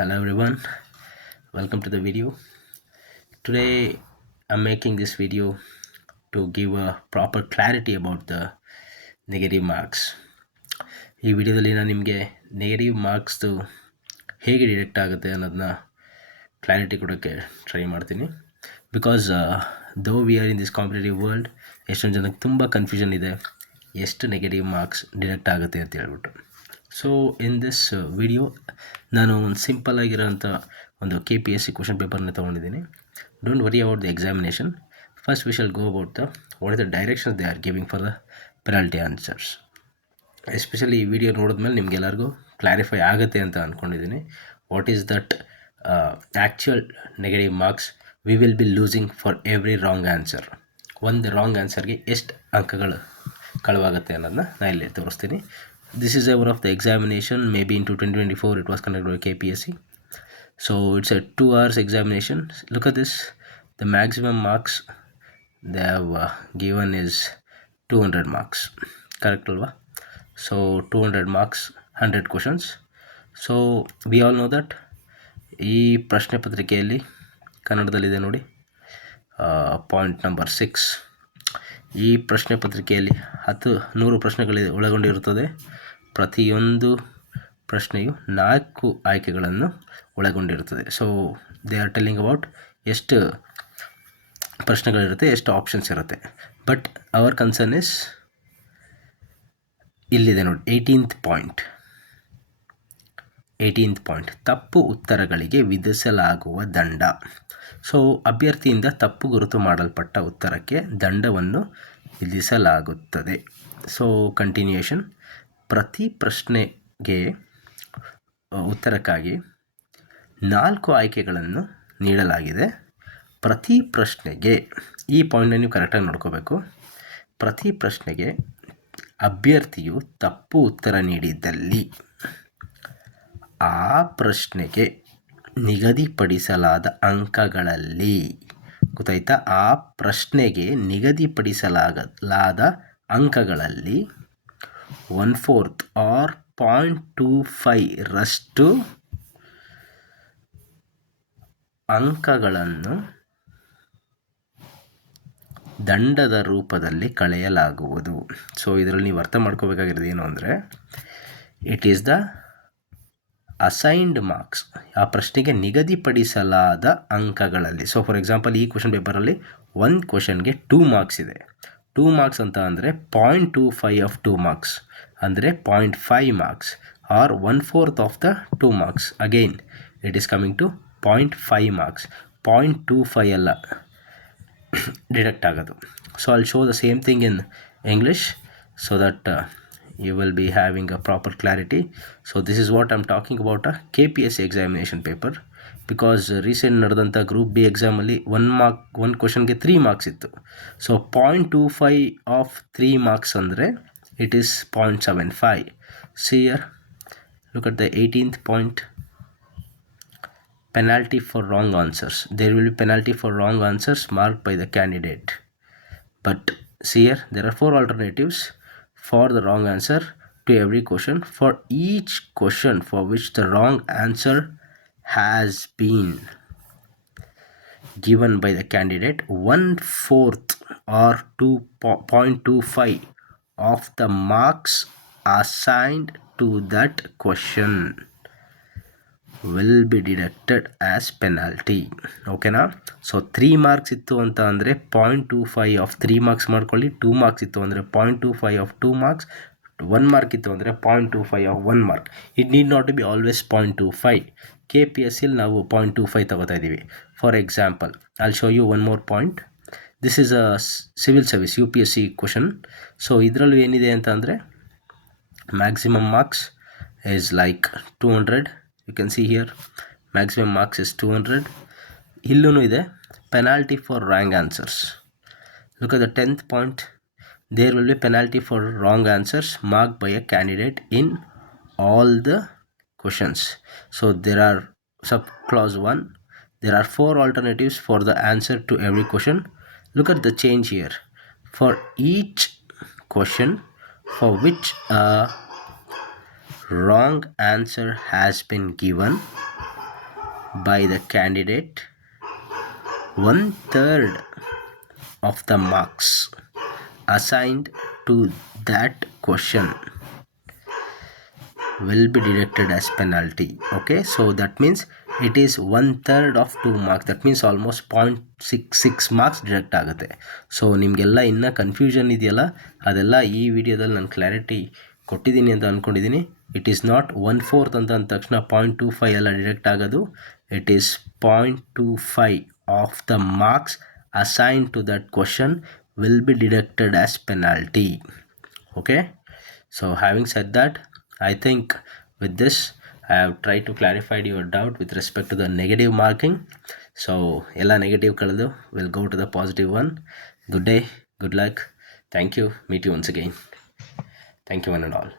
Hello everyone, welcome to the video. Today I'm making this video to give a proper clarity about the negative marks. ಈ ವಿಡಿಯೋದಲ್ಲಿ ನಾನು ನಿಮಗೆ negative ಮಾರ್ಕ್ಸ್ದು ಹೇಗೆ deduct ಆಗುತ್ತೆ ಅನ್ನೋದನ್ನ clarity ಕೊಡೋಕ್ಕೆ ಟ್ರೈ ಮಾಡ್ತೀನಿ. ಬಿಕಾಸ್ ದೋ we are in this competitive world ಎಷ್ಟೊಂದು ಜನಕ್ಕೆ ತುಂಬ ಕನ್ಫ್ಯೂಷನ್ ಇದೆ ಎಷ್ಟು ನೆಗೆಟಿವ್ ಮಾರ್ಕ್ಸ್ ಡಿಡಕ್ಟ್ ಆಗುತ್ತೆ ಅಂತ ಹೇಳ್ಬಿಟ್ಟು. ಸೊ ಇನ್ ದಿಸ್ ವಿಡಿಯೋ ನಾನು ಒಂದು ಸಿಂಪಲ್ ಆಗಿರೋಂಥ ಒಂದು KPSC ಕ್ವಶನ್ ಪೇಪರ್ನ ತೊಗೊಂಡಿದ್ದೀನಿ. Don't worry about the examination. First we shall go about what is the directions they are giving for the penalty answers. Especially ಈ ವಿಡಿಯೋ ನೋಡಿದ್ಮೇಲೆ ನಿಮಗೆಲ್ಲರಿಗೂ ಕ್ಲಾರಿಫೈ ಆಗುತ್ತೆ ಅಂತ ಅಂದ್ಕೊಂಡಿದ್ದೀನಿ. What is that actual negative marks we will be losing for every wrong answer. ಒಂದು wrong ಆನ್ಸರ್ಗೆ ಎಷ್ಟು ಅಂಕಗಳು ಕಳುವಾಗುತ್ತೆ ಅನ್ನೋದನ್ನ ನಾನು ಇಲ್ಲಿ ತೋರಿಸ್ತೀನಿ. This is one of the examination, maybe into 2024 it was conducted by KPSC. So it's a 2 hours examination. Look at this, the maximum marks they have given is 200 marks, correct alva? So 200 marks, 100 questions. So we all know that ಈ ಪ್ರಶ್ನೆ ಪತ್ರಿಕೆಯಲ್ಲಿ ಕನ್ನಡದಲ್ಲಿದೆ ನೋಡಿ, point number 6. ಈ ಪ್ರಶ್ನೆ ಪತ್ರಿಕೆಯಲ್ಲಿ 100 ಪ್ರಶ್ನೆಗಳು ಒಳಗೊಂಡಿರುತ್ತದೆ. ಪ್ರತಿಯೊಂದು ಪ್ರಶ್ನೆಯು 4 ಆಯ್ಕೆಗಳನ್ನು ಒಳಗೊಂಡಿರುತ್ತದೆ. So they are telling about ಎಷ್ಟು ಪ್ರಶ್ನೆಗಳಿರುತ್ತೆ, ಎಷ್ಟು ಆಪ್ಷನ್ಸ್ ಇರುತ್ತೆ. ಬಟ್ ಅವರ್ ಕನ್ಸರ್ನ್ ಇಸ್ ಇಲ್ಲಿದೆ ನೋಡಿ, 18th ಪಾಯಿಂಟ್ ತಪ್ಪು ಉತ್ತರಗಳಿಗೆ ವಿಧಿಸಲಾಗುವ ದಂಡ. ಸೊ ಅಭ್ಯರ್ಥಿಯಿಂದ ತಪ್ಪು ಗುರುತು ಮಾಡಲ್ಪಟ್ಟ ಉತ್ತರಕ್ಕೆ ದಂಡವನ್ನು ವಿಧಿಸಲಾಗುತ್ತದೆ. ಸೊ ಕಂಟಿನ್ಯೂಯೇಷನ್, ಪ್ರತಿ ಪ್ರಶ್ನೆಗೆ ಉತ್ತರಕ್ಕಾಗಿ 4 ಆಯ್ಕೆಗಳನ್ನು ನೀಡಲಾಗಿದೆ. ಪ್ರತಿ ಪ್ರಶ್ನೆಗೆ, ಈ ಪಾಯಿಂಟ್ನ ನೀವು ಕರೆಕ್ಟಾಗಿ ನೋಡ್ಕೋಬೇಕು, ಪ್ರತಿ ಪ್ರಶ್ನೆಗೆ ಅಭ್ಯರ್ಥಿಯು ತಪ್ಪು ಉತ್ತರ ನೀಡಿದ್ದಲ್ಲಿ ಆ ಪ್ರಶ್ನೆಗೆ ನಿಗದಿಪಡಿಸಲಾದ ಅಂಕಗಳಲ್ಲಿ, ಗೊತ್ತಾಯ್ತಾ, ಆ ಪ್ರಶ್ನೆಗೆ ನಿಗದಿಪಡಿಸಲಾದ ಅಂಕಗಳಲ್ಲಿ 1/4 ಆರ್ 0.25 ರಷ್ಟು ಅಂಕಗಳನ್ನು ದಂಡದ ರೂಪದಲ್ಲಿ ಕಳೆಯಲಾಗುವುದು. ಸೊ ಇದರಲ್ಲಿ ನೀವು ಅರ್ಥ ಮಾಡ್ಕೋಬೇಕಾಗಿರೋದು ಏನು ಅಂದರೆ, it is the assigned marks, ಆ ಪ್ರಶ್ನೆಗೆ ನಿಗದಿಪಡಿಸಲಾದ ಅಂಕಗಳಲ್ಲಿ. ಸೊ ಫಾರ್ ಎಕ್ಸಾಂಪಲ್, ಈ ಕ್ವಶನ್ ಪೇಪರಲ್ಲಿ ಒಂದು ಕ್ವಶನ್ಗೆ 2 ಮಾರ್ಕ್ಸ್ ಇದೆ. 2 ಮಾರ್ಕ್ಸ್ ಅಂತ ಅಂದರೆ 0.25 ಆಫ್ 2 ಮಾರ್ಕ್ಸ್ ಅಂದರೆ 0.5 marks or 1/4 of the 2 marks. Again it is coming to 0.5 marks. 0.25 ಅಲ್ಲ ಡಿಡಕ್ಟ್ ಆಗೋದು. So I'll show the same thing in English so that you will be having a proper clarity. So this is what I'm talking about a KPSC examination paper, because recent ನಡೆದಂಥ group B ಎಕ್ಸಾಮಲ್ಲಿ 1 ಕ್ವಶನ್ಗೆ 3 marks ಇತ್ತು. So 0.25 of 3 marks ಅಂದರೆ it is 0.75. See here, look at the 18th point, penalty for wrong answers. There will be penalty for wrong answers marked by the candidate. But see here, there are 4 alternatives for the wrong answer to every question. For each question for which the wrong answer has been given by the candidate, 1/4 or 2.25 of the marks assigned to that question will be deducted as penalty. ಓಕೆನಾ? So 3 marks ಇತ್ತು ಅಂತ ಅಂದರೆ 0.25 of 3 marks ಮಾಡ್ಕೊಳ್ಳಿ. 2 marks ಇತ್ತು ಅಂದರೆ 0.25 of 2 marks. 1 mark ಇತ್ತು ಅಂದರೆ 0.25 of 1 mark. It need not be always 0.25. KPSCಯಲ್ಲಿ ನಾವು 0.25 ತಗೋತಾ ಇದ್ದೀವಿ. For example, I'll show you one more point. This is a civil service UPSC question. So ಇದರಲ್ಲೂ ಏನಿದೆ ಅಂತ ಅಂದರೆ, maximum marks is like 200. You can see here maximum marks is 200. ಇಲ್ಲೂ ಇದೆ penalty for wrong answers. Look at the 10th point. There will be penalty for wrong answers marked by a candidate in all the questions. So there are sub clause 1. There are 4 alternatives for the answer to every question. Look at the change here. For each question for which wrong answer has been given, by the candidate, 1/3 of the marks assigned to that question will be deducted as penalty. Okay, so that means it is 1/3 of 2 marks. That means almost 0.66 marks deduct ಆಗುತ್ತೆ. So ನಿಮಗೆಲ್ಲ ಇನ್ನೂ confusion ಇದೆಯಲ್ಲ, ಅದೆಲ್ಲ ಈ ವಿಡಿಯೋದಲ್ಲಿ ನಾನು clarity ಕೊಟ್ಟಿದ್ದೀನಿ ಅಂತ ಅಂದ್ಕೊಂಡಿದ್ದೀನಿ. ಇಟ್ ಈಸ್ ನಾಟ್ 1/4 ಅಂತ ಅಂದ ತಕ್ಷಣ 0.25 ಎಲ್ಲ ಡಿಡಕ್ಟ್ ಆಗೋದು. It is 0.25 of the marks assigned to that question will be deducted as penalty. Okay, so having said that, I think with this I have tried to clarify your doubt with respect to the negative marking. So ella negative kaladu will go to the positive one. Good day, good luck, thank you, meet you once again. Thank you one and all.